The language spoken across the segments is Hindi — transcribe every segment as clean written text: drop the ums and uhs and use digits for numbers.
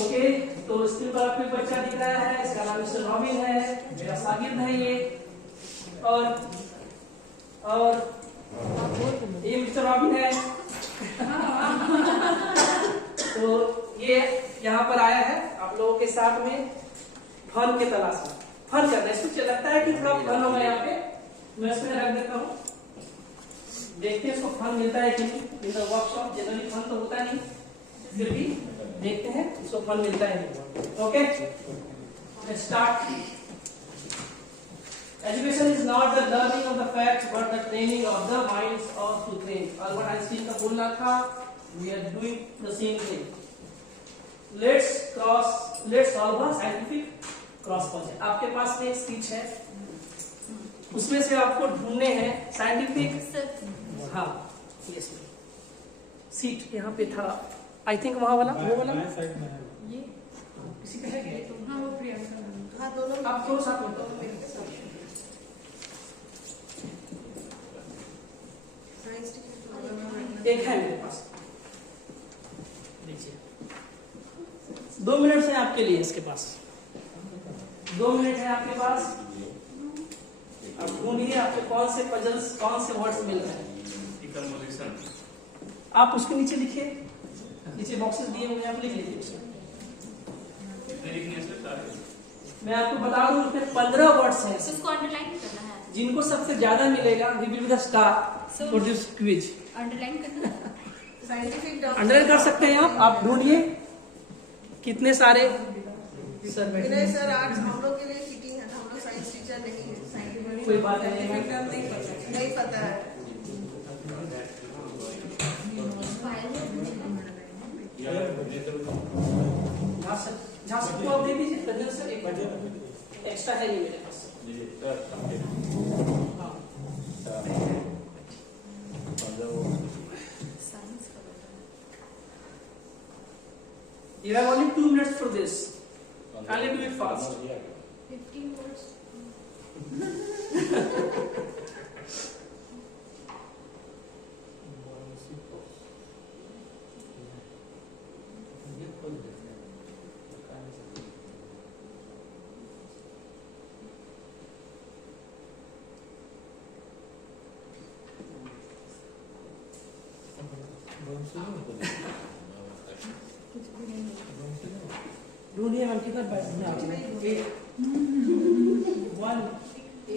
ओके, तो स्क्रीन पर आपको एक बच्चा दिख रहा है, इसका नाम मिस्टर रॉबिन है, मेरा शागिर्द है ये। और ये मिस्टर रॉबिन है। तो ये यहाँ पर आया है आप लोगों के साथ में फन के तलाश में, फन करना। इसको लगता है कि थोड़ा फन होगा यहाँ पे, मैं इसमें रख देता हूँ, देखते हैं इसको फन मिलता है कि नहीं। In the workshop generally fun तो होता नहीं, फिर भी देखते हैं इसको फन मिलता है नहीं। Okay, start. Education is not the learning of the facts but the training of the minds of to train। Albert Einstein का बोलना था, we are doing the same thing। Let's solve a scientific cross puzzle। आपके पास में एक स्पीच है, उसमें से आपको ढूंढने हैं साइंटिफिक। हाँ, यस, सीट यहाँ पे था, आई थिंक वहाँ वाला, वो वाला ये किसी का है क्या? हाँ, वो प्रियंका। हाँ, दोनों आप दोनों साथ में एक है मेरे पास, देखिए 2 मिनट है आपके लिए, इसके पास 2 मिनट है आपके पास। अब ढूंढिए आपको कौन से पजल्स, कौन से वर्ड्स मिल रहे हैं। आप उसके नीचे लिखिए, नीचे बॉक्सेस दिए हुए हैं, आप लिख लीजिए उसमें। मैं आपको बता दूं उसमें 15 वर्ड्स हैं, उसको अंडरलाइन करना है। जिनको सबसे ज्यादा मिलेगा he will be the star for this quiz। Underline करना है, साइंटिफिक अंडरलाइन कर सकते हैं आप ढूंढिए कितने सारे। सर नहीं सर, आज हम लोग के लिए चीटिंग है ना, हम लोग साइंस टीचर नहीं है। कोई बात नहीं, नहीं पता है। जहाँ सबको आप दे दीजिए रंजन सर, एक एक्स्ट्रा है ये मेरे पास। You have only 2 minutes for this. Kindly do it fast. 15 words। ढूंढिए मैम, कितना ढूंढना है? 1 2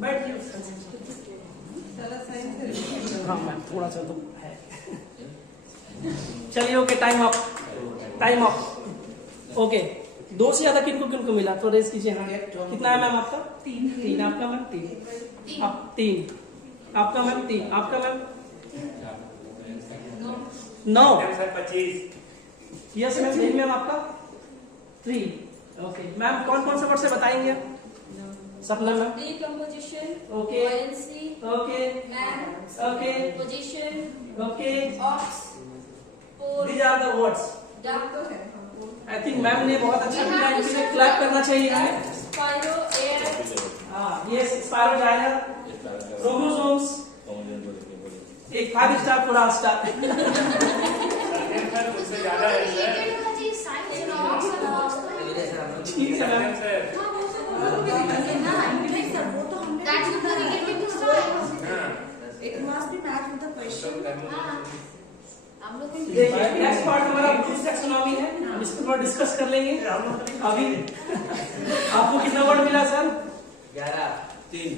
बैठिए। हाँ मैम, थोड़ा सा तो है। चलिए okay, time up, time up. Okay, 2 से ज्यादा किनको किनको मिला तो रेस कीजिए। हाँ, कितना है मैम आपका? 3 आपका मैम, 3 आप 3 आपका मैम, 3 आपका मैम, 9 25। यस मैम, नहीं मैम आपका 3। ओके मैम, कौन कौन से वर्ड से बताएंगे? Sapna ma'am, decomposition, okay buoyancy, okay man, okay position, okay, ox, pole, these are the words. डाक तो है। आई थिंक मैम ने बहुत अच्छा किया, इनके लिए क्लैप करना चाहिए हमें। spiro, air, हाँ, ये स्पाइरो जाइलर, क्रोमोसोम्स, एक 5 स्टार पूरा स्टार। ठीक है ma'am, It must be matched with the question. हम लोग देखिए नेक्स्ट पार्ट हमारा ब्लूम्स टैक्सोनॉमी है, हम इसको थोड़ा डिस्कस कर लेंगे। अभी आपको कितना वर्ड मिला सर? 11 3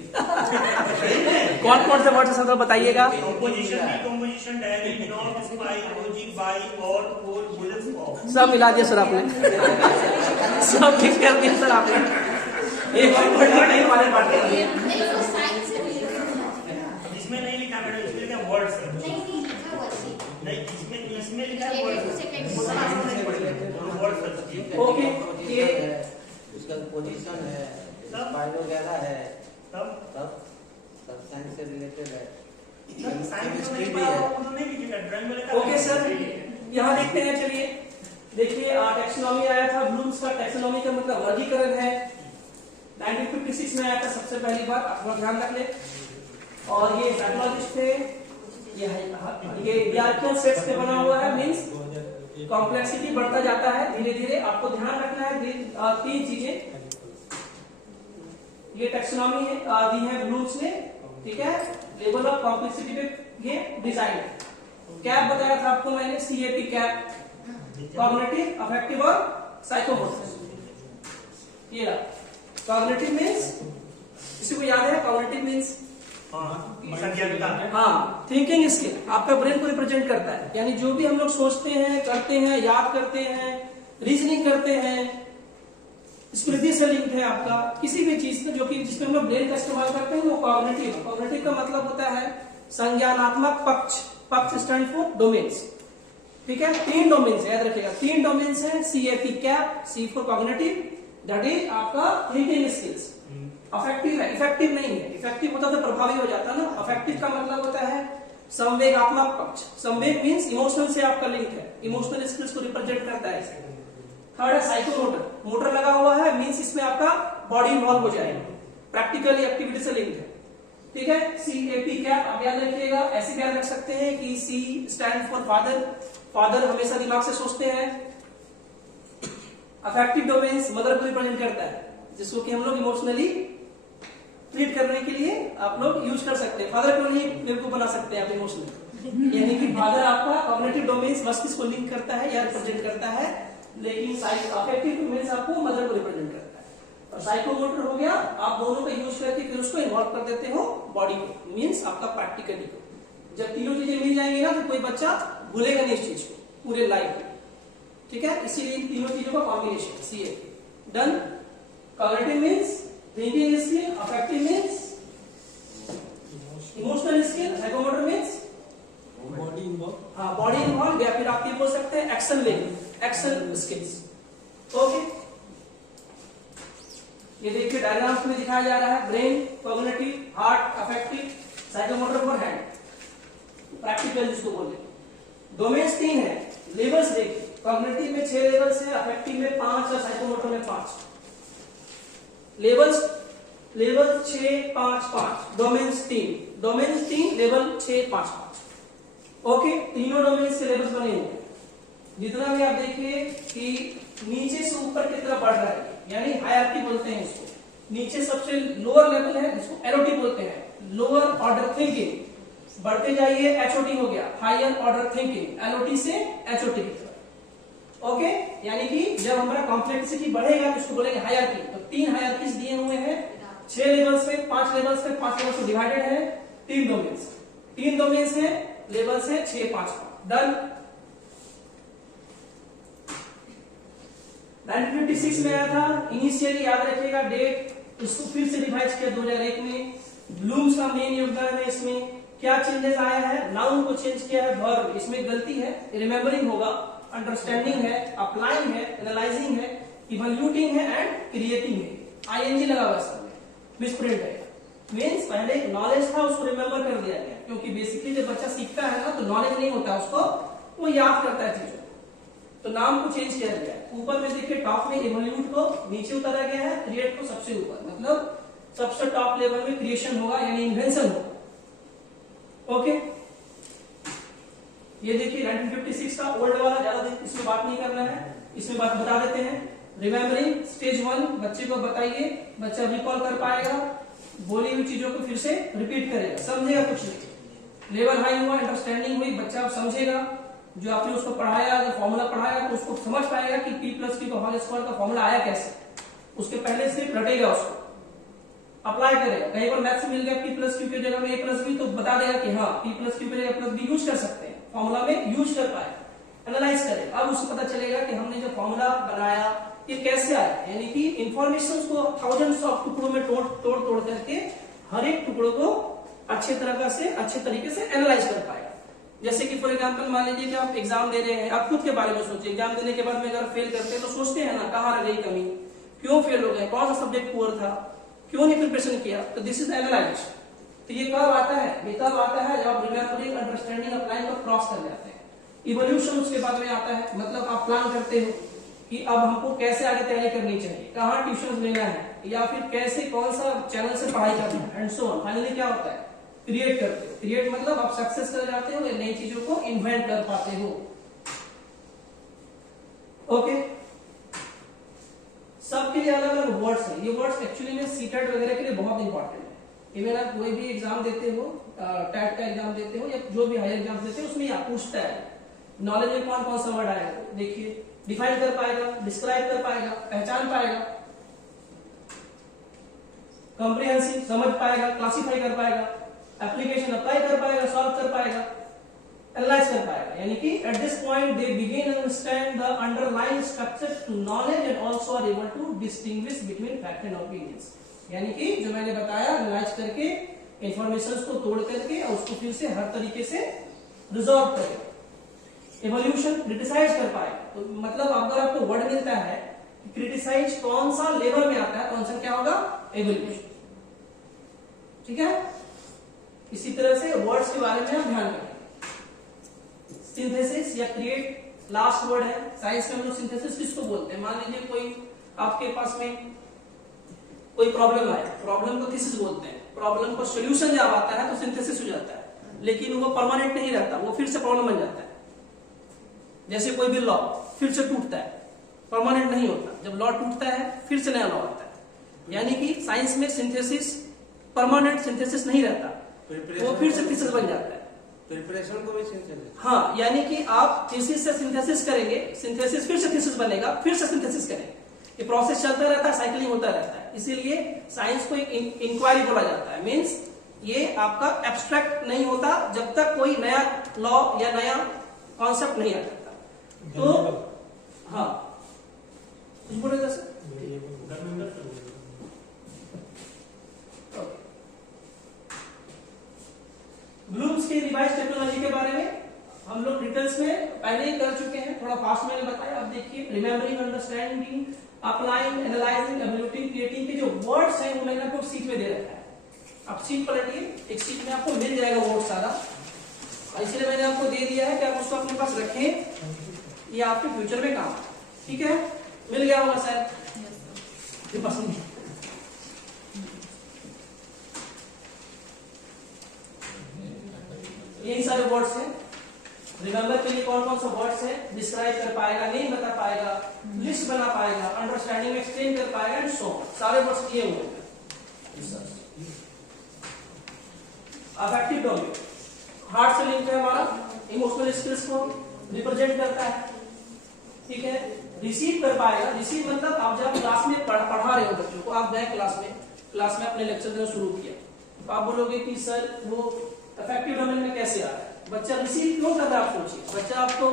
कौन कौन से वर्ड सर बताइएगा? Composition, decomposition, diary, not, spy, OG, by, और, पोल, बुलेट्स, ऑफ। सब मिला दिया सर आपने। सब ठीक कर दिया सर आपने। एक वर्ड नहीं वाले बात कर दिए। इसमें नहीं लिखा मैडम, इसमें लिखा वर्ड सर। नहीं, इसमें लिखा है वर्ड। Word sir. ओके, ये उसका पोजीशन है, सब फाइल वगैरह है, तब सब साइंस से रिलेटेड है। साइंस में नहीं पढ़ा वो तो नहीं लिखा, ड्राइंग में लिखा। ओके सर, यहाँ देखते हैं। चलिए देखिए, टैक्सोनॉमी आया था ब्लूम्स का। टैक्सोनॉमी का मतलब वर्गीकरण है। 1956 में आया था सबसे पहली बार, आप थोड़ा ध्यान रख ले। और ये साइकोलॉजिस्ट थे, ये हायरार्किकल सेट्स पे बना हुआ है, मींस कॉम्प्लेक्सिटी बढ़ता जाता है धीरे धीरे। आपको ध्यान रखना है तीन चीजें। ये टैक्सोनॉमी है दी है ब्लूम्स ने, ठीक है। लेवल ऑफ कॉम्प्लेक्सिटी पे ये डिजाइन। कैप बताया था आपको मैंने, CAP कैप, कॉग्निटिव, अफेक्टिव और साइकोमोटर। ये रहा कॉग्निटिव मींस, किसी को याद है कॉग्निटिव मींस? हाँ, थिंकिंग स्किल, आपका ब्रेन को रिप्रेजेंट करता है। यानी जो भी हम लोग सोचते हैं, करते हैं, याद करते हैं, रीजनिंग करते हैं, स्मृति से लिंक्ड है आपका किसी भी चीज का, जो कि जिसमें हम लोग ब्रेन का इस्तेमाल करते हैं, वो कॉग्निटिव। कॉग्निटिव का मतलब होता है संज्ञानात्मक पक्ष। पक्ष स्टैंड फॉर डोमेन्स, ठीक है। 3 डोमेन्स याद रखिएगा, 3 डोमेन्स है। CAP cap, C for cognitive, that is आपका थिंकिंग स्किल्स। अफेक्टिव है, इफेक्टिव नहीं है। इफेक्टिव होता तो प्रभावी हो जाता ना। अफेक्टिव का मतलब होता है संवेगात्मक पक्ष। संवेग मींस इमोशनल से आपका लिंक है, इमोशनल स्किल्स को रिप्रेजेंट करता है। थर्ड है साइकोमोटर, मोटर लगा हुआ है, मींस इसमें आपका बॉडी इन्वॉल्व हो जाएगा, प्रैक्टिकली एक्टिविटी से लिंक है, ठीक है। CAP कैप आप याद रखिएगा, ऐसे याद रख सकते हैं कि C stand for father. Father हमेशा दिमाग से सोचते हैं। अफेक्टिव डोमेन्स मदर को रिप्रेजेंट करता है, जिसको कि हम लोग इमोशनली ट्रीट करने के लिए आप लोग यूज कर सकते हैं। फादर को नहीं मेरे को बना सकते हैं आप इमोशनली, यानी कि फादर आपका कॉग्निटिव डोमेन्स मस्तिष्क को लिंक करता है या रिप्रेजेंट करता है, लेकिन अफेक्टिव डोमेन्स आपको मदर को रिप्रेजेंट करता है। और साइकोमोटर हो गया, आप दोनों का यूज करके फिर उसको इन्वॉल्व कर देते हो बॉडी को, मींस आपका प्रैक्टिकली को। जब तीनों चीजें मिल जाएंगी ना, तो कोई बच्चा भूलेगा नहीं इस चीज को पूरे लाइफ में, ठीक है। इसीलिए इन तीनों चीजों का combination CAP done. Cognitive means thinking skill, affective means emotional skill, psychomotor means body involve. हाँ, बॉडी इन्वॉल्व, या फिर आप ये बोल सकते हैं action level, action skills. Okay, ये देखिए डायग्राम्स में दिखाया जा रहा है। Brain, cognitive, heart, affective, psychomotor for hand, practical जिसको बोलते हैं। डोमेन्स 3 है। लेवल्स देखिए, कॉग्निटिव में 6 लेवल्स है, अफेक्टिव में 5 और साइकोमोटर में 5। Levels, level 6 5 5, domains 3, level 6 5 5। Okay, तीनों डोमेन्स के लेवल्स बने हुए हैं। जितना भी आप देखिए कि नीचे से ऊपर की तरफ बढ़ रहा है, यानी हायरार्की बोलते हैं इसको। नीचे सबसे लोअर लेवल है, जिसको LOT बोलते हैं, लोअर ऑर्डर थिंकिंग। बढ़ते जाइए, HOT हो गया, हायर ऑर्डर थिंकिंग, LOT से HOT की तरफ। ओके, यानी कि जब हमारा कॉम्प्लेक्सिटी बढ़ेगा तो उसको बोलेंगे हायरार्की। तो 3 हायरार्कीज दिए हुए हैं, 6 लेवल्स पे, 5 लेवल्स पे, 5 लेवल्स में डिवाइडेड है। 3 डोमेन्स, 3 डोमेन्स है, लेवल्स है 6 5 डन। 1956 में आया था, इनिशियली याद रखिएगा डेट, इसको फिर से रिवाइज किया 2001 में। ब्लूम्स का मेन योगदान है इसमें। क्या चेंजेस आया है? नाउन को चेंज किया है, वर्ब, इसमें गलती है, रिमेम्बरिंग होगा, अंडरस्टैंडिंग है, अप्लाइंग है, एनालाइजिंग है, इवैल्यूएटिंग है एंड क्रिएटिंग है। ING लगा हुआ है, मिसप्रिंट है। मींस पहले नॉलेज था, उसको रिमेम्बर कर दिया गया, क्योंकि बेसिकली जब बच्चा सीखता है ना, तो नॉलेज नहीं होता उसको, वो याद करता है चीजों। तो नाम को चेंज किया गया है। ऊपर में देखिए टॉप में इवैल्यूएट को नीचे उतारा गया है, क्रिएट को सबसे ऊपर, मतलब सबसे टॉप लेवल में क्रिएशन होगा, यानी इन्वेंशन होगा। ओके, ये देखिए 1956 का ओल्ड वाला, ज्यादा इसमें बात नहीं करना है, इसमें बात बता देते हैं। रिमेम्बरिंग स्टेज 1, बच्चे को बताइए, बच्चा रिकॉल कर पाएगा, बोली हुई चीजों को फिर से रिपीट करेगा, समझेगा कुछ नहीं। लेवल हाई हुआ, अंडरस्टैंडिंग हुई, बच्चा अब समझेगा जो आपने उसको पढ़ाया, जो फॉर्मूला पढ़ाया तो उसको समझ पाएगा कि p प्लस क्यू का होल स्क्वायर का फॉर्मूला आया कैसे। उसके पहले से रटेगा, उसको अप्लाई करेगा। कहीं पर मैथ्स मिल गया p प्लस क्यू की जगह में a प्लस बी, तो बता देगा कि हाँ p प्लस क्यू की जगह प्लस बी यूज कर सकते हैं, फॉर्मूला में यूज कर पाए, एनालाइज करेगा। अब उसको पता चलेगा कि हमने जो फॉर्मूला बनाया ये कैसे आया, यानी कि इंफॉर्मेशन को थाउजेंड्स ऑफ टुकड़ों में तोड़ करके हर एक टुकड़ों को अच्छे तरीके से एनालाइज कर पाएगा। जैसे कि फॉर एग्जांपल मान लीजिए कि आप एग्जाम दे रहे हैं, आप खुद के बारे में सोचिए, एग्जाम देने के बाद में अगर फेल करते हैं तो सोचते हैं ना कहाँ रह गई कमी, क्यों फेल हो गए, कौन सा सब्जेक्ट पुअर था, क्यों नहीं प्रिपरेशन किया। तो दिस इज एनालाइज। तो ये कब आता है, ये तब आता है जब आप रिमेम्बरिंग, अंडरस्टैंडिंग, अप्लाइंग को क्रॉस कर जाते हैं। इवोल्यूशन उसके बाद में आता है, मतलब आप प्लान करते हो कि अब हमको कैसे आगे तैयारी करनी चाहिए, कहाँ ट्यूशन लेना है, या फिर कैसे कौन सा चैनल से पढ़ाई करना है, एंड सो ऑन। फाइनली क्या होता है, क्रिएट करते हो। क्रिएट मतलब आप सक्सेस कर जाते हो या नई चीजों को इन्वेंट कर पाते हो। ओके, सबके लिए अलग अलग वर्ड्स है। ये वर्ड्स एक्चुअली में सीटेट वगैरह के लिए बहुत इंपॉर्टेंट है। इवन आप कोई भी एग्जाम देते हो, टेट का एग्जाम देते हो या जो भी हायर एग्जाम देते हो, उसमें आप पूछता है नॉलेज में कौन कौन सा वर्ड आएगा। देखिए, डिफाइन कर पाएगा, डिस्क्राइब कर पाएगा, पहचान पाएगा, कॉम्प्रिहेंसिव समझ पाएगा, क्लासिफाई कर पाएगा, एप्लीकेशन अप्लाई कर पाएगा, सॉल्व कर पाएगा, एनालाइज कर पाएगा। यानी कि at this point they begin understand the underlying structure to knowledge and also are able to distinguish between fact and opinions. यानी कि जो मैंने बताया, एनालाइज करके इंफॉर्मेशंस को तोड़ करके और उसको फिर से हर तरीके से रिजॉल्व करेगा। इवोल्यूशन, क्रिटिसाइज कर पाएगा। तो मतलब अगर आपको वर्ड मिलता है क्रिटिसाइज कौन सा लेवल में आता है, तो आंसर क्या होगा, इवोल्यूशन। ठीक है, इसी तरह से वर्ड्स के बारे में आप ध्यान रखें। सिंथेसिस या क्रिएट लास्ट वर्ड है। साइंस में हम लोग सिंथेसिस किसको बोलते हैं, मान लीजिए कोई आपके पास में कोई प्रॉब्लम आया, प्रॉब्लम को थीसिस बोलते हैं। प्रॉब्लम को सॉल्यूशन जब आता है तो सिंथेसिस हो जाता है, लेकिन वो परमानेंट नहीं रहता, वो फिर से प्रॉब्लम बन जाता है। जैसे कोई भी लॉ फिर से टूटता है, परमानेंट नहीं होता। जब लॉ टूटता है फिर से नया लॉ आता है। यानी कि साइंस में सिंथेसिस परमानेंट सिंथेसिस नहीं रहता, वो फिर से थीसिस बन जाता है। प्रिपरेशन को भी सिंथेसिस, हाँ, यानी कि आप थीसिस से सिंथेसिस करेंगे, सिंथेसिस फिर से थीसिस बनेगा, फिर से सिंथेसिस करेंगे, ये प्रोसेस चलता रहता है, साइक्लिंग होता रहता है। इसीलिए साइंस को एक इंक्वायरी बोला जाता है। मींस ये आपका एब्स्ट्रैक्ट नहीं होता जब तक कोई नया लॉ या नया कॉन्सेप्ट नहीं आ जाता। तो हाँ, कुछ बोले जैसे ब्लूम्स के रिवाइज टेक्नोलॉजी के बारे में हम लोग डिटेल्स में पहले ही कर चुके हैं, थोड़ा फास्ट मैंने बताया। अब देखिए, remembering, understanding, applying, analysing, evaluating, creating के जो वर्ड्स हैं वो मैंने आपको सीट में दे रखा है। आप सीट पलटिए, एक सीट में आपको मिल जाएगा वर्ड सारा, इसलिए मैंने आपको दे दिया है कि आप उसको अपने पास रखें, ये आपके फ्यूचर में काम। ठीक है, मिल गया होगा शायद, पसंद है। यही सारे वर्ड्स हैं। रिमेंबर के लिए कौन कौन सा वर्ड्स है, डिस्क्राइब कर पाएगा, नहीं बता पाएगा, लिस्ट बना पाएगा, अंडरस्टैंडिंग में एक्सप्लेन कर पाएगा, एंड सो ऑन। सारे वर्ड्स किए हुए हैं। अफेक्टिव डोमेन हार्ट से लिंक है हमारा, इमोशनल स्किल्स को रिप्रेजेंट करता है। ठीक है, रिसीव कर पाएगा। रिसीव मतलब आप जब क्लास में पढ़ा रहे हो बच्चों को, आप गए क्लास में अपने लेक्चर देना शुरू किया, तो आप बोलोगे कि सर वो अफेक्टिव डोमेन में कैसे आ रहा है। बच्चा रिसीव क्यों कर रहा है, आप सोचिए। बच्चा आपको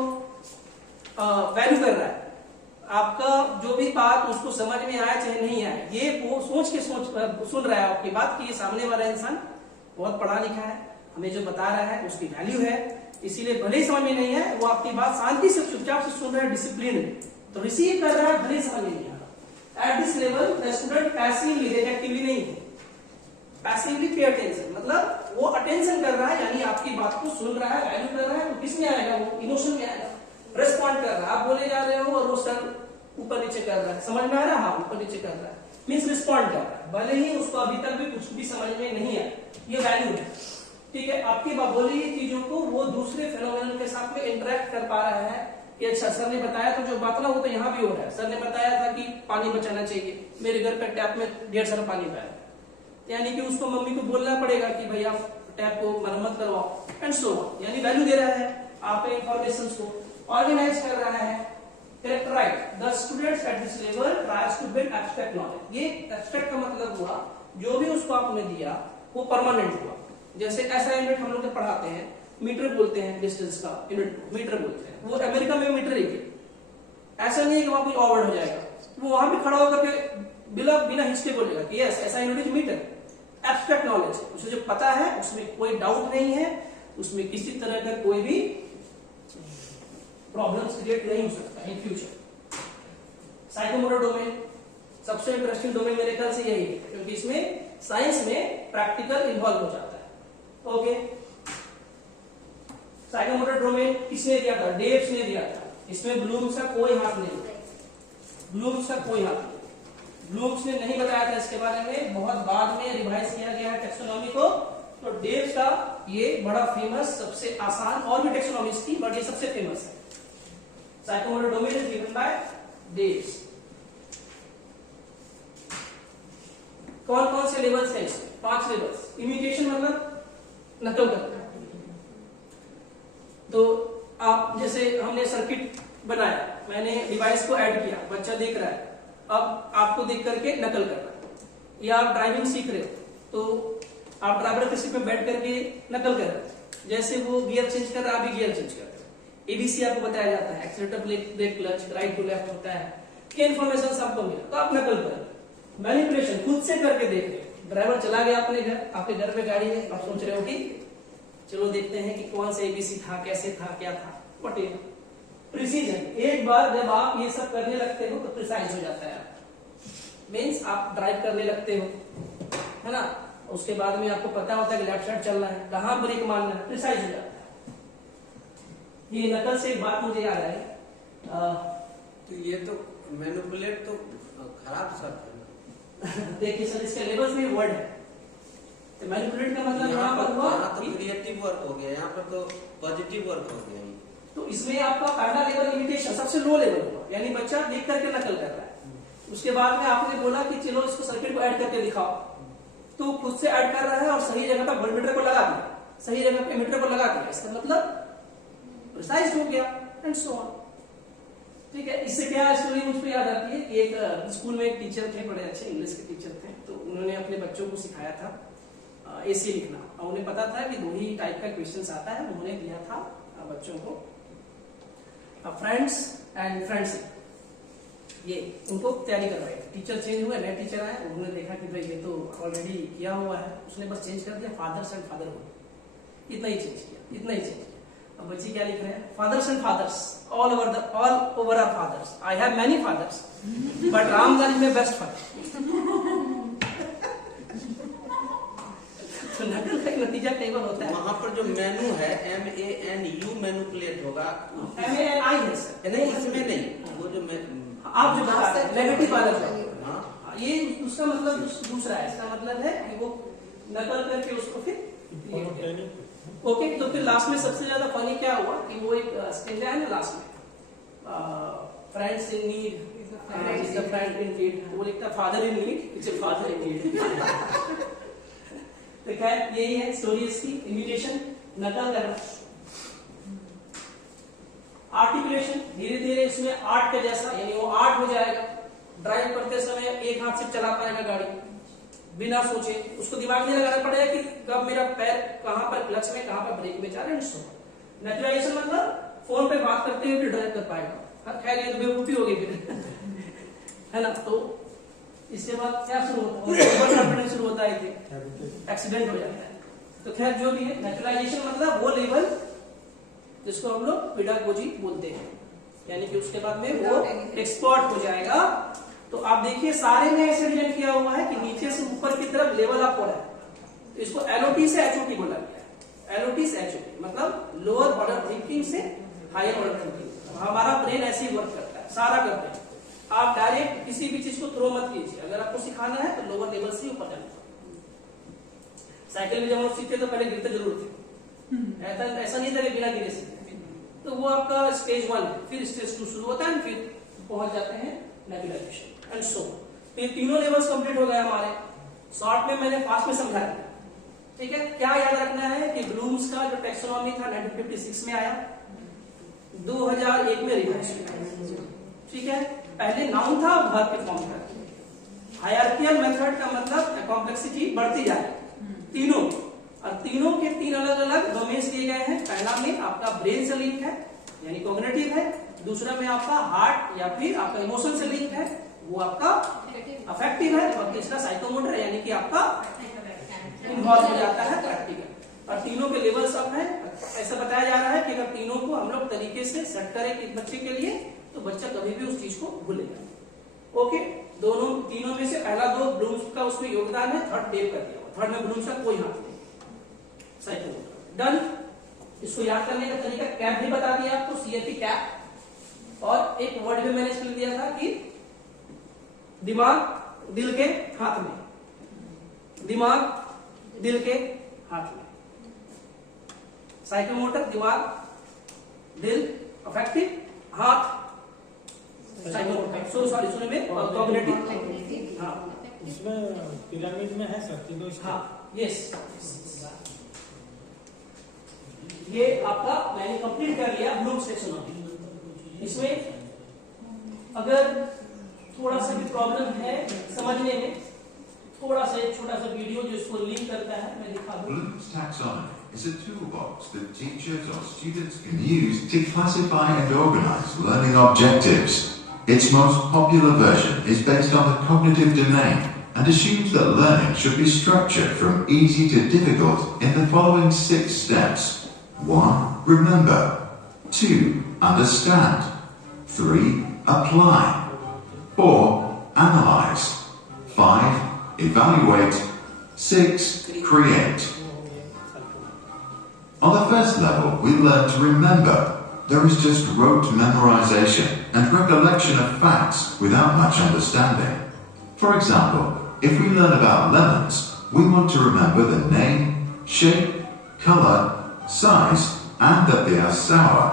वैल्यू कर रहा है, आपका जो भी बात उसको समझ में आया चाहे नहीं आया, ये वो सुन रहा है आपकी बात कि ये सामने वाला इंसान बहुत पढ़ा लिखा है, हमें जो बता रहा है उसकी वैल्यू है, इसीलिए भले ही समझ में नहीं है वो आपकी बात शांति से चुपचाप से सुन रहा है, डिसिप्लिन है, तो रिसीव कर रहा है, भले ही समझ में नहीं आ रहा। Eight this level the student passively, actively नहीं है, पैसिवली पे अटेंशन, मतलब वो अटेंशन कर रहा है, यानी आपकी बात को सुन रहा है, वैल्यू कर रहा है, तो किस में आएगा, वो इमोशन में आएगा, रिस्पॉन्ड कर रहा है। आप बोले जा रहे हो और वो सर ऊपर नीचे कर रहा है, समझ में आ रहा है, हाँ ऊपर नीचे कर रहा है, मीन्स रिस्पॉन्ड कर रहा है, भले ही उसको अभी तक भी कुछ भी समझ में नहीं आया, ये वैल्यू है। ठीक है, आपकी बोली चीजों को वो दूसरे फेनोमेनन के साथ में इंटरेक्ट कर पा रहा है कि अच्छा सर ने बताया तो जो बात ना वो तो यहाँ भी हो रहा है, सर ने बताया था कि पानी बचाना चाहिए, मेरे घर पे टैप में ढेर सारा पानी पाया, यानी कि उसको मम्मी को बोलना पड़ेगा कि भाई आप टैप को मरम्मत करवाओ, एंड सो ऑन, यानी वैल्यू दे रहा है आपके इंफॉर्मेशन को, ऑर्गेनाइज कर रहा है, characterise the students at this level tries to build abstract knowledge. ये एब्स्ट्रैक्ट का मतलब हुआ जो भी उसको आपने दिया वो परमानेंट हुआ। जैसे ऐसा यूनिट हम लोग पढ़ाते हैं, मीटर बोलते हैं, डिस्टेंस का यूनिट को मीटर बोलते हैं, वो अमेरिका में मीटर ही है, ऐसा नहीं है कि वहां कोई और वर्ड हो जाएगा, वो वहां भी खड़ा होकर के बिना हिचके बोलेगा कि यस ऐसा यूनिट मीटर। एब्स्ट्रैक्ट नॉलेज है, उसे जो पता है उसमें कोई डाउट नहीं है, उसमें किसी तरह का कोई भी प्रॉब्लम्स क्रिएट नहीं हो सकता इन फ्यूचर। साइकोमोटर डोमेन सबसे इंटरेस्टिंग डोमेन मेरे ख्याल से यही है, क्योंकि इसमें साइंस में प्रैक्टिकल इन्वॉल्व हो जाता है। ओके, साइकोमोटर डोमेन किसने दिया था? डेव्स ने दिया था। इसमें ब्लूम्स का कोई हाथ नहीं, ब्लूम्स का कोई हाथ नहीं, ब्लूम्स ने नहीं बताया था इसके बारे में, बहुत बाद में रिवाइज किया गया है टेक्सोनॉमी को। तो डेव्स का ये बड़ा फेमस, सबसे आसान, और भी टेक्सोनॉमीज थी बट ये सबसे फेमस है। Psychomotor domain is given by डेव्स। कौन कौन से लेवल्स हैं इसमें? 5 लेवल्स। इमिटेशन मतलब नकल करना। तो आप जैसे हमने सर्किट बनाया, मैंने डिवाइस को ऐड किया, बच्चा देख रहा है, अब आपको देख करके नकल करना। या आप ड्राइविंग सीख रहे हो तो आप ड्राइवर के सीट में बैठ करके नकल कर रहे हो, जैसे वो गियर चेंज कर रहा है आप भी गियर चेंज कर रहे हो। एबीसी आपको बताया जाता है, accelerator, brake, clutch, right to left होता है, ये इन्फॉर्मेशन सबको मिला तो आप नकल कर। मैनिपुलेशन खुद से करके देख रहे हो, ड्राइवर चला गया अपने घर, आपके घर पे गाड़ी है, आप सोच रहे हो कि चलो देखते हैं कि कौन सा एबीसी था, कैसे था, क्या था, वटेवर। प्रिसीजन, एक बार जब आप ये सब करने लगते हो तो प्रिसाइज हो जाता है, मीन्स आप ड्राइव करने लगते हो, है ना, उसके बाद में आपको पता होता है कि लेफ्ट साइड चलना है, कहां ब्रेक मारना है, प्रिसाइज हो जाता है। ये नकल से एक बात मुझे याद आई, तो ये तो मैनिपुलेट तो खराब शब्द है। देखिए सर, इसके लेवल्स में वर्ड है, तो मैनिपुलेट का मतलब यहाँ पर हुआ तो क्रिएटिव वर्क हो गया, यहाँ पर तो पॉजिटिव वर्क हो गया। तो इसमें आपका पहला लेवल इमिटेशन सबसे लो लेवल हुआ, यानी बच्चा देख करके नकल कर रहा है। उसके बाद में आपने बोला कि चलो इसको सर्किट को ऐड करके दिखाओ, तो खुद से ऐड कर रहा है और सही जगह पर वोल्टमीटर को लगा दिया, सही जगह पे मीटर को लगा दिया, इसका मतलब प्रिसाइज हो गया एंड सो ऑन। ठीक है, इससे क्या स्टोरी मुझको याद आती है कि एक स्कूल में एक टीचर थे, बड़े अच्छे इंग्लिश के टीचर थे, तो उन्होंने अपने बच्चों को सिखाया था एसी लिखना, और उन्हें पता था कि 2 ही टाइप का क्वेश्चन आता है। उन्होंने दिया था बच्चों को फ्रेंड्स एंड फ्रेंडशिप, ये उनको तैयारी करवाई। टीचर चेंज हुए, नए टीचर आए, उन्होंने देखा कि भाई ये तो ऑलरेडी किया हुआ है, उसने बस चेंज कर दिया फादर्स एंड फादरहुड, इतना ही चेंज किया, इतना ही चेंज किया। अब बच्चे क्या लिख रहे हैं? Fathers and fathers, all over are fathers, I have many fathers but Ramlal is my best father. तो नकल का नतीजा कई बार होता है, वहाँ पर जो मेनू है MANU मैनिपुलेट होगा, MANI है सर, नहीं इसमें नहीं, वो जो आप जो बता रहे हैं नेगेटिव वाला जो, हाँ ये उसका मतलब दूसरा है। इसका मतलब है कि वो नकल करके उसको फिर ओके। तो फिर लास्ट में सबसे ज्यादा फनी क्या हुआ कि वो एक स्टेज है ना लास्ट में, friends in need is the friend in need, वो लिखता है father in need is a father in need. तो खैर यही है स्टोरी इसकी, इमिटेशन, नकल करना। आर्टिकुलेशन, धीरे धीरे इसमें आर्ट के जैसा, यानी वो आर्ट हो जाएगा। ड्राइव करते समय एक हाथ से चला पाएगा गाड़ी बिना सोचे, उसको दिमाग नहीं लगाना पड़ेगा कि कब मेरा पैर कहां पर क्लच में, कहां पर ब्रेक में जा रहा है। नेचुरलाइजेशन मतलब फोन पे बात करते हुए भी ड्राइव कर पाएगा। खैर ये तो बेवकूफी हो गई फिर है ना। तो इसके बाद क्या शुरू होता है? ओवर कॉन्फिडेंस शुरू होता है, एक्सीडेंट हो जाता है। तो खैर जो भी है, नेचुरलाइजेशन मतलब वो लेवल जिसको हम लोग पेडागोजी बोलते हैं, यानी कि उसके बाद में वो एक्सपर्ट हो जाएगा। तो आप देखिए सारे में ऐसे डिजाइन किया हुआ है कि नीचे से ऊपर की तरफ लेवल अप हो रहा है। तो इसको एलओटी से एचओटी बोला गया है। एलओटी से एचओटी मतलब लोअर ऑर्डर थिंकिंग से हायर ऑर्डर थिंकिंग। हमारा ब्रेन ऐसे ही वर्क करता है, सारा करते हैं। आप डायरेक्ट किसी भी चीज को थ्रो मत कीजिए, अगर आपको सिखाना है तो लोअर लेवल से ऊपर जाना। साइकिल में जब हम सीखते तो पहले गिरते जरूर थे, ऐसा नहीं था कि बिना गिरे सीखते। तो वो आपका स्टेज 1 है, फिर स्टेज 2 शुरू होता है, फिर पहुंच जाते हैं नेबुलाइजेशन एंड सो। तो ये तीनों लेवल्स कंप्लीट हो गए हमारे। शॉर्ट में मैंने फास्ट में समझा दिया, ठीक है, क्या याद रखना है कि ब्लूम्स का जो टैक्सोनॉमी था 1956 में आया, 2001 में रिवाइज किया। ठीक है, पहले नाउन था, वर्ब के फॉर्म था। हायरार्कियल मेथड का मतलब कॉम्प्लेक्सिटी बढ़ती जा रही तीनों, और तीनों के तीन अलग अलग डोमेन्स दिए गए हैं। पहला में आपका ब्रेन से लिंक है यानी कॉग्निटिव है, दूसरा में आपका हार्ट या फिर आपका इमोशन से लिंक है वो आपका अफेक्टिव है, और तीसरा साइकोमोटर यानी कि आपका इन्वॉल्व हो जाता है प्रैक्टिकल। और तीनों के लेवल्स अप हैं। ऐसा बताया जा रहा है कि अगर तीनों को हम लोग तरीके से सेट करें एक बच्चे के लिए तो बच्चा कभी भी उस चीज को भूलेगा। ओके, दोनों तीनों में से पहला दो ब्लूम्स का उसमें योगदान है, थर्ड टेप कर दिया, थर्ड में ब्लूम्स का कोई हाथ नहीं। Psychomotor done. इसको याद करने का तरीका कैप भी बता दिया आपको, CAP कैप। और एक वर्ड भी मैंने इसमें दिया था कि दिमाग दिल के हाथ में, दिमाग दिल के हाथ में। साइकोमोटर दिमाग दिल अफेक्टिव, हाथ साइकोमोटर सॉरी में कॉग्निटिव। हाँ इसमें पिरामिड में है सर तीनों। हाँ यस, ये आपका मैंने कंप्लीट कर लिया ब्लूम्स टैक्सोनॉमी। इसमें अगर थोड़ा सा भी प्रॉब्लम है समझने में, थोड़ा सा एक छोटा सा वीडियो जो इसको लिंक करता है मैं दिखा दूं। Bloom's taxonomy is a toolbox that teachers or students can use to classify and organize learning objectives. Its most popular version is based on the cognitive domain and assumes that learning should be structured from easy to difficult in the following 6 steps. 1. Remember. 2. Understand. 3. Apply. 4. Analyze. 5. Evaluate. 6. Create. On the first level, we learn to remember. There is just rote memorization and recollection of facts without much understanding. For example, if we learn about lemons, we want to remember the name, shape, color, size, and that they are sour.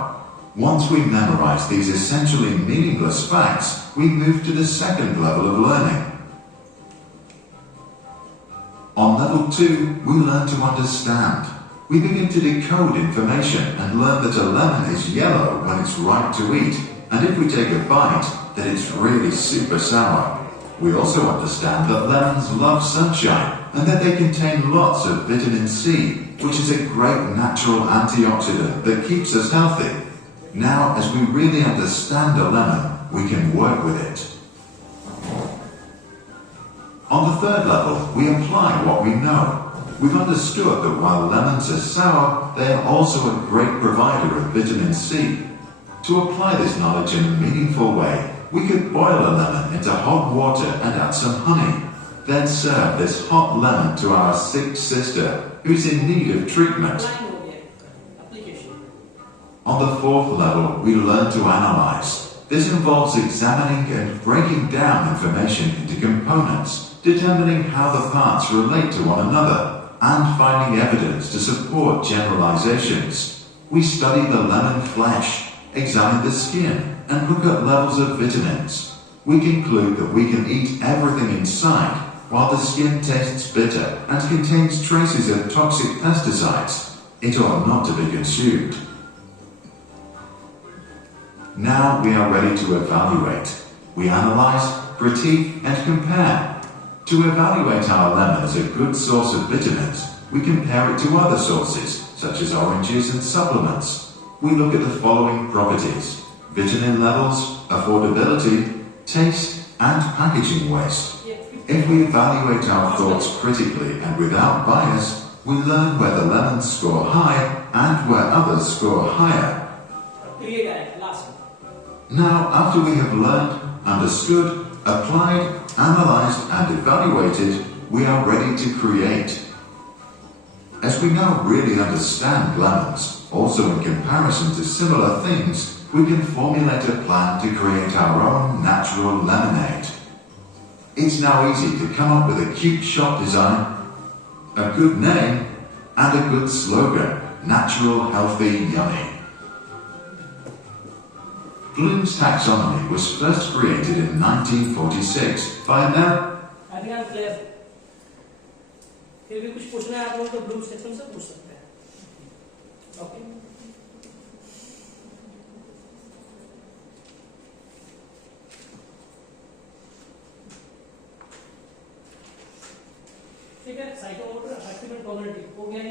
Once we memorize these essentially meaningless facts, we move to the second level of learning. On level 2, we learn to understand. We begin to decode information and learn that a lemon is yellow when it's ripe to eat, and if we take a bite, that it's really super sour. We also understand that lemons love sunshine and that they contain lots of vitamin C, which is a great natural antioxidant that keeps us healthy. Now, as we really understand a lemon, we can work with it. On the third level, we apply what we know. We've understood that while lemons are sour, they are also a great provider of vitamin C. To apply this knowledge in a meaningful way, we could boil a lemon into hot water and add some honey. Then serve this hot lemon to our sick sister who's in need of treatment. On the fourth level, we learn to analyze. This involves examining and breaking down information into components, determining how the parts relate to one another, and finding evidence to support generalizations. We study the lemon flesh, examine the skin, and look at levels of vitamins. We conclude that we can eat everything inside, while the skin tastes bitter and contains traces of toxic pesticides. It ought not to be consumed. Now we are ready to evaluate. We analyze, critique, and compare. To evaluate our lemon as a good source of vitamins, we compare it to other sources, such as oranges and supplements. We look at the following properties: vitamin levels, affordability, taste, and packaging waste. If we evaluate our thoughts critically and without bias, we learn where the lemons score high and where others score higher. Now, after we have learned, understood, applied, analyzed, and evaluated, we are ready to create. As we now really understand lemons, also in comparison to similar things, we can formulate a plan to create our own natural lemonade. It's now easy to come up with a cute shop design, a good name, and a good slogan: natural, healthy, yummy. Bloom's taxonomy was first created in 1946 by I think I'm clear. फिर भी कुछ पूछना है आप लोगों को ब्लूम स्पेक्ट्रम से पूछ सकते हैं। ओके, ठीक है। साइकोमोटर, अफेक्टिव एंड कॉग्निटिव हो गया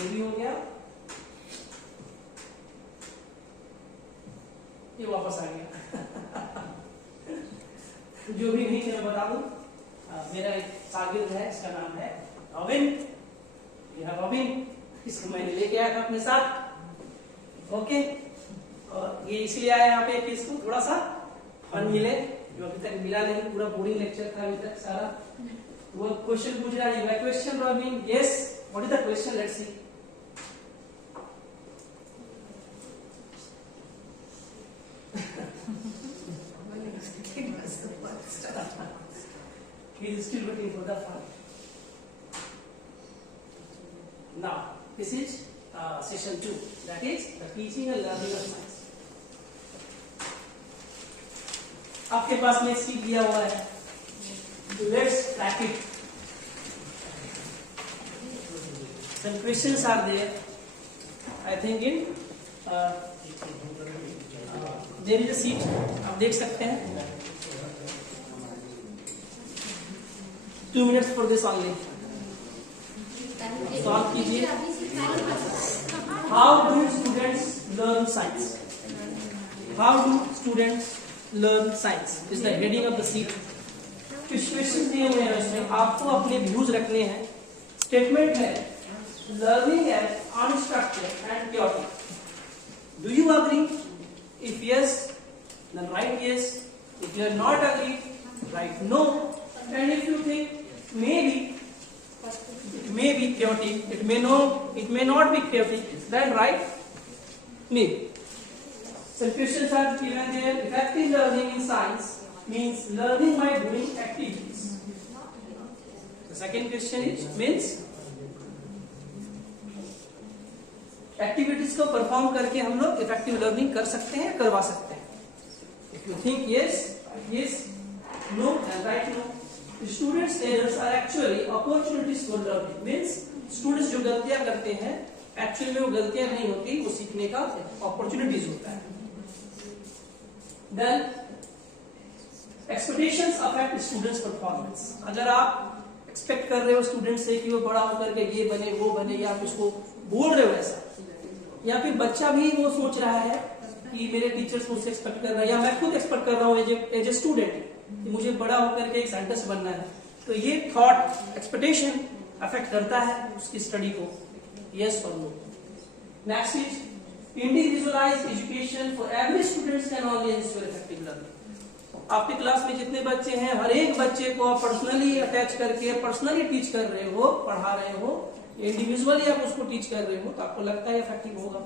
ये भी हो गया, ये वापस आ गया। जो भी नहीं है मैं बता दूं, मेरा एक शागिर्द है, इसका नाम है रॉबिन। यह रॉबिन, इसको मैंने लेके आया था अपने साथ। ओके, और ये इसलिए आया यहाँ पे कि इसको थोड़ा सा फन मिले, जो अभी तक मिला नहीं। पूरा बोरिंग लेक्चर था अभी तक सारा। वो क्वेश्चन पूछ रहा है, question robin, yes, what is the question, let's see. He is still waiting for the fun. Now, this is session 2, that is the teaching and learning of science. आपके पास में सीट दिया हुआ है, let's crack it. Some questions are there. I think in there is a seat, आप देख सकते हैं। 2 minutes for this only. Solve कीजिए। How do students learn science? How do students learn science? Is the heading of the sheet. कुछ क्वेश्चन दिए हुए हैं इसमें, आपको अपने व्यूज रखने हैं। स्टेटमेंट है learning as unstructured and chaotic. Do you agree? If yes, then write yes. If you are not agree, write no. And if you think maybe it may be chaotic, it may not be chaotic, then write maybe. Some questions are given there. Effective learning in science means learning by doing activities. The second question means activities को परफॉर्म करके हम लोग इफेक्टिव लर्निंग कर सकते हैं, करवा सकते हैं। If you think yes, yes, no, and right no. Students errors are actually opportunities for learning. Means students जो गलतियां करते हैं, एक्चुअली में वो गलतियां नहीं होती, वो सीखने का अपॉर्चुनिटीज होता है। Then expectations affect students performance. अगर आप एक्सपेक्ट कर रहे हो स्टूडेंट से कि वो बड़ा होकर के ये बने, वो बने, या आप उसको बोल रहे हो ऐसा, या फिर बच्चा भी वो सोच रहा है कि मेरे टीचर्स मुझसे एक्सपेक्ट कर रहे हैं, या मैं खुद एक्सपेक्ट कर रहा हूँ एज ए स्टूडेंट कि मुझे बड़ा होकर के एक साइंटिस्ट बनना है, तो ये थॉट एक्सपेक्टेशन अफेक्ट करता है उसकी स्टडी को, यस और no. Next is individualised education for every students can only ensure effective learning. आपके क्लास में जितने बच्चे हैं, हर एक बच्चे को आप पर्सनली अटैच करके पर्सनली टीच कर रहे हो, पढ़ा रहे हो, इंडिविजुअली आप उसको टीच कर रहे हो, तो आपको लगता है इफेक्टिव होगा।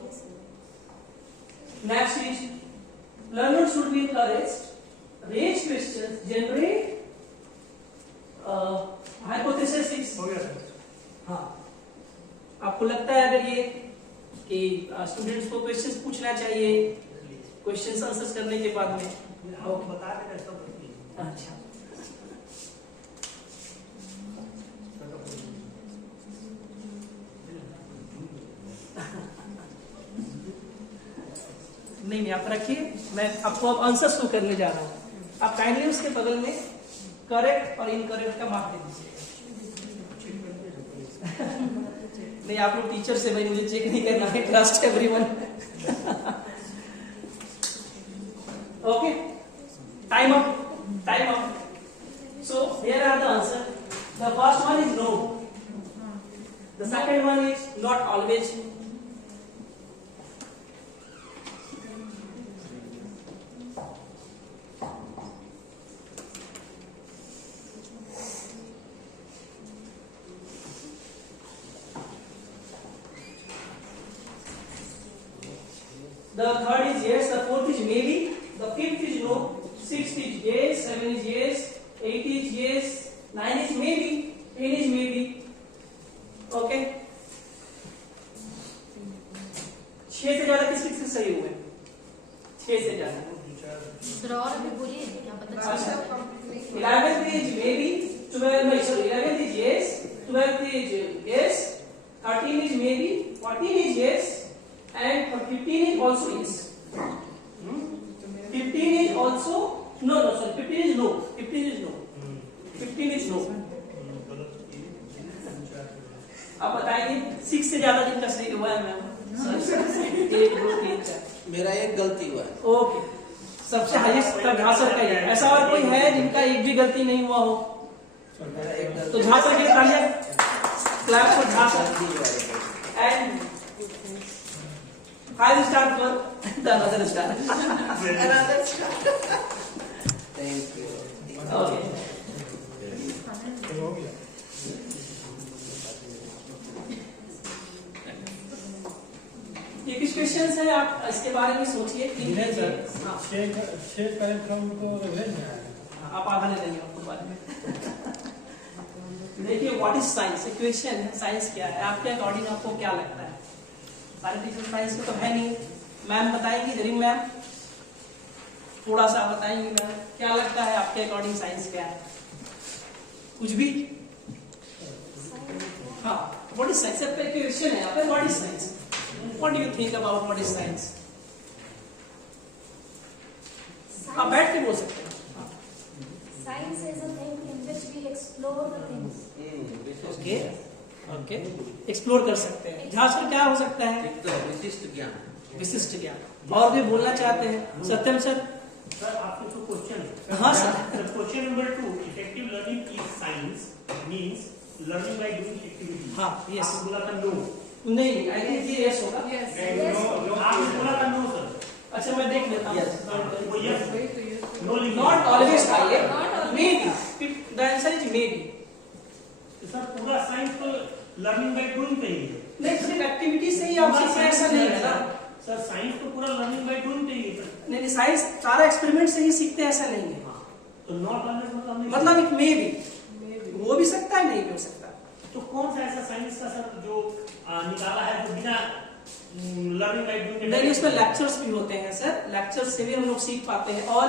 Next is learner should be encouraged raise questions, generate hypothesis. हाँ, आपको लगता है अगर ये कि स्टूडेंट्स को क्वेश्चंस पूछना चाहिए, क्वेश्चंस आंसर्स करने के बाद में बता दें कैसा करती है। अच्छा, नहीं आप रखिए, मैं आपको अब आंसर्स को करने जा रहा हूँ। आप काइंडली उसके बगल में करेक्ट और इनकरेक्ट का मार्क दे दीजिए। नहीं, आप लोग टीचर से भाई मुझे चेक नहीं करना है, trust everyone. Okay, time up, time up. So here are the answer. The first one is no, the second one is not always, the third is yes, the fourth is maybe, the fifth is no, sixth is yes, 7 is yes, 8 is yes, 9 is maybe, 10 is maybe. Okay, 6 से ज्यादा किसके सही हुए? 6 से ज्यादा। और भी बोलिए, क्या पता चला। 11th is maybe, 12 is 11 is yes, 12 is yes, 13 is maybe, 14 is yes, and 15 is also yes. 15 is also no, sorry, 15 is no, 15 is no, 15 is no. आप बताएंगे 6 से ज्यादा दिन का सही हुआ है मैम? 1 2 3 4 मेरा एक गलती हुआ है। ओके, सबसे हाईएस्ट का झांसर का ही है। ऐसा और कोई है जिनका एक भी गलती नहीं हुआ हो? मेरा एक गलती। तो झांसर के लिए तालियां, क्लैप फॉर झांसर and 5 star for the other star. Another star. Thank you. Okay, हो गया। ये कुछ क्वेश्चंस हैं, आप इसके बारे में सोचिए। नहीं सर, हाँ, चेक करें तो उनको भेज में आएगा। आप आधा ले लेंगे आपको बाद में। देखिए, व्हाट इज साइंस? क्वेश्चन है, साइंस क्या है? आपके अकॉर्डिंग आपको क्या लगता है? सारे टीचर साइंस में तो है नहीं। मैम बताएंगी, जरीन मैम थोड़ा सा बताएंगी मैम, क्या लगता है आपके अकॉर्डिंग साइंस क्या है? कुछ भी? हाँ, व्हाट इज साइंस? आपका क्वेश्चन है यहाँ पे, what is science? What do you think about what is science? आप बैठ के बोल सकते हैं। Science is a thing in which we explore the things. Okay okay, explore कर सकते हैं। झांसर क्या हो सकता है? एक तो विशिष्ट ज्ञान। विशिष्ट ज्ञान। और भी बोलना चाहते हैं सत्यम सर? सर आपके तो क्वेश्चन है। हाँ, sir. Question number 2, effective learning is science means learning by doing activity. हाँ, yes. आपने बोला था नो। नहीं, आई थिंक ये यस होगा। Yes. आपने बोला था नो सर। अच्छा, मैं देख लेता हूँ। वो yes Way to use. No लिखा। नॉट ऑलवेज का ये, Not always. Maybe, the answer is maybe. Sir पूरा साइंस तो लर्निंग बाय डूइंग पे ही है। नहीं, सिर्फ एक्टिविटी से ही आप सीखते हैं ऐसा नहीं है ना। सर साइंस तो पूरा लर्निंग बाय डूइंग पे ही है। नहीं, साइंस सारा एक्सपेरिमेंट से ही सीखते हैं ऐसा नहीं है। तो नॉट ऑलवेज मतलब नहीं। मतलब इट मे बी, हो भी सकता है, नहीं भी हो सकता। तो कौन सा ऐसा साइंस का सर जो निकाला है जो बिना लर्निंग बाय डूइंग के? नहीं, उसमें लेक्चर्स भी होते हैं सर, लेक्चर्स से भी हम लोग सीख पाते हैं, और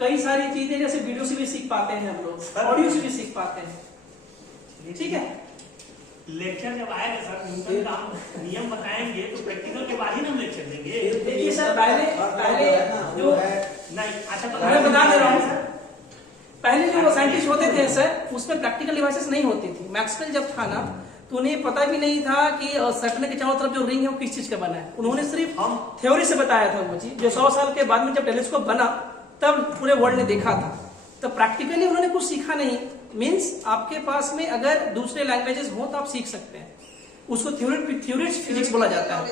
कई सारी चीजें जैसे वीडियो से भी सीख पाते हैं हम लोग, ऑडियो से भी सीख पाते हैं। ठीक है, लेक्चर जब आएगा सर न्यूटन का हम नियम बताएंगे तो प्रैक्टिकल के बाद ही हम लेक्चर देंगे। देखिए सर, पहले जो नहीं अच्छा तो मैं बता दे रहा हूँ सर, पहले जो साइंटिस्ट होते थे सर, उसमें प्रैक्टिकल डिवाइसेस नहीं होती थी। मैक्सवेल जब था ना, तो उन्हें पता भी नहीं था कि सर्कल के चारों तरफ जो रिंग है वो किस चीज का बना है। उन्होंने सिर्फ थ्योरी से बताया था वो चीज, जो 100 साल के बाद में जब टेलीस्कोप बना तब पूरे वर्ल्ड ने देखा था। तो प्रैक्टिकली उन्होंने कुछ सीखा नहीं। मींस आपके पास में अगर दूसरे लैंग्वेजेस हो तो आप सीख सकते हैं, उसको थ्योरी फिजिक्स बोला जाता है।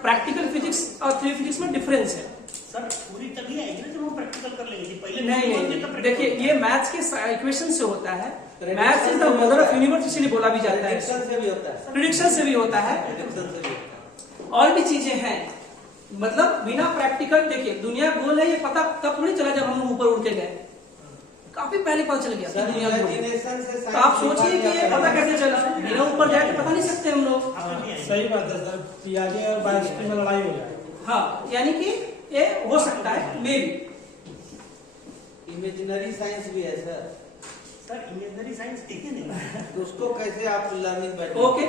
प्रैक्टिकल फिजिक्स और थ्योरी फिजिक्स में डिफरेंस है सर। पूरी तभी आएगी ना जब हम प्रैक्टिकल कर लेंगे। पहले नहीं, देखिए ये मैथ्स के इक्वेशन से होता है। Maths is the mother of universe, इसीलिए बोला भी जाता है। प्रेडिक्शन से भी होता है। प्रेडिक्शन से भी होता है, प्रेडिक्शन से भी होता है। और भी चीजें हैं। मतलब बिना प्रैक्टिकल, देखिए दुनिया गोल है ये पता तब थोड़ी चला जब हम लोग ऊपर उड़ के गए, काफी पहले पता चल गया कि दुनिया गोल है। इमेजिनेशन से तो आप सोचिए कि ये पता कैसे चला, बिना ऊपर जाके पता नहीं सकते हम लोग। सही बात है सर, पियाजे और बायोस्फीयर में लड़ाई हो जाए। हाँ, यानी कि ये हो सकता है, मे बी। इमेजिनरी साइंस भी है सर। सर इमेजिनरी साइंस देखे नहीं तो उसको कैसे आप लर्निंग बाय ओके,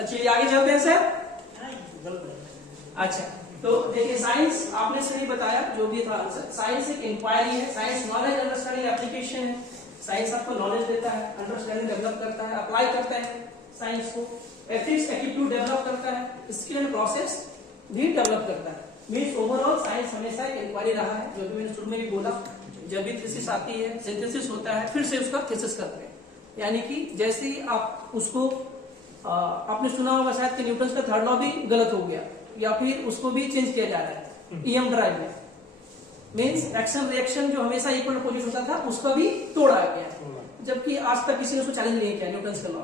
अच्छा ये आगे चलते हैं सर। गलत है। अच्छा, तो देखिए साइंस आपने सही बताया, जो भी था आंसर। साइंस एक इंक्वायरी है, साइंस नॉलेज अंडरस्टैंडिंग एप्लीकेशन है। साइंस आपको नॉलेज देता है, अंडरस्टैंडिंग डेवलप करता है, अप्लाई करता है साइंस को। एथिक्स एटीट्यूड डेवलप करता है, स्किल एंड प्रोसेस भी डेवलप करता है। मींस ओवरऑल साइंस हमेशा एक इंक्वायरी रहा है, जो भी मैंने शुरू में भी बोला। जब भी थीसिस आती है, सिंथेसिस होता है, फिर से उसका थीसिस करते हैं। यानी कि जैसे ही आप उसको आपने सुना होगा शायद कि न्यूटन का थर्ड लॉ भी गलत हो गया, या फिर उसको भी चेंज किया जा रहा है ईएम ड्राइव में। मींस एक्शन रिएक्शन जो हमेशा इक्वल अपोजिट होता था उसका भी तोड़ा गया, जबकि आज तक किसी ने उसको चैलेंज नहीं किया न्यूटन का लॉ।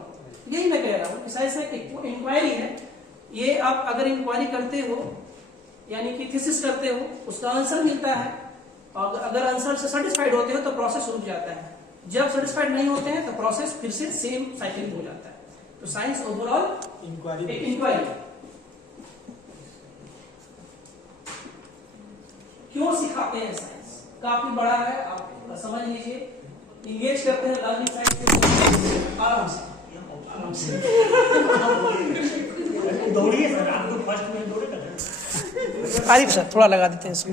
यही मैं कह रहा हूँ, साइंस एक इंक्वायरी है। ये आप अगर इंक्वायरी करते हो, यानी कि थीसिस करते हो, उसका आंसर मिलता है, और अगर आंसर से सेटिस्फाइड होते हो तो प्रोसेस रुक जाता है। जब सेटिस्फाइड नहीं होते हैं तो प्रोसेस फिर से सेम साइकिल हो जाता है। तो साइंस ओवरऑल इंक्वायरी एक इंक्वायरी। क्यों सिखाते हैं साइंस? काफी बड़ा है, आप समझ लीजिए। इंगेज करते हैं लर्निंग साइड से आराम से। दौड़िए सर, आप तो फर्स्ट में दौड़े कर। आरिफ सर थोड़ा लगा देते हैं इसको।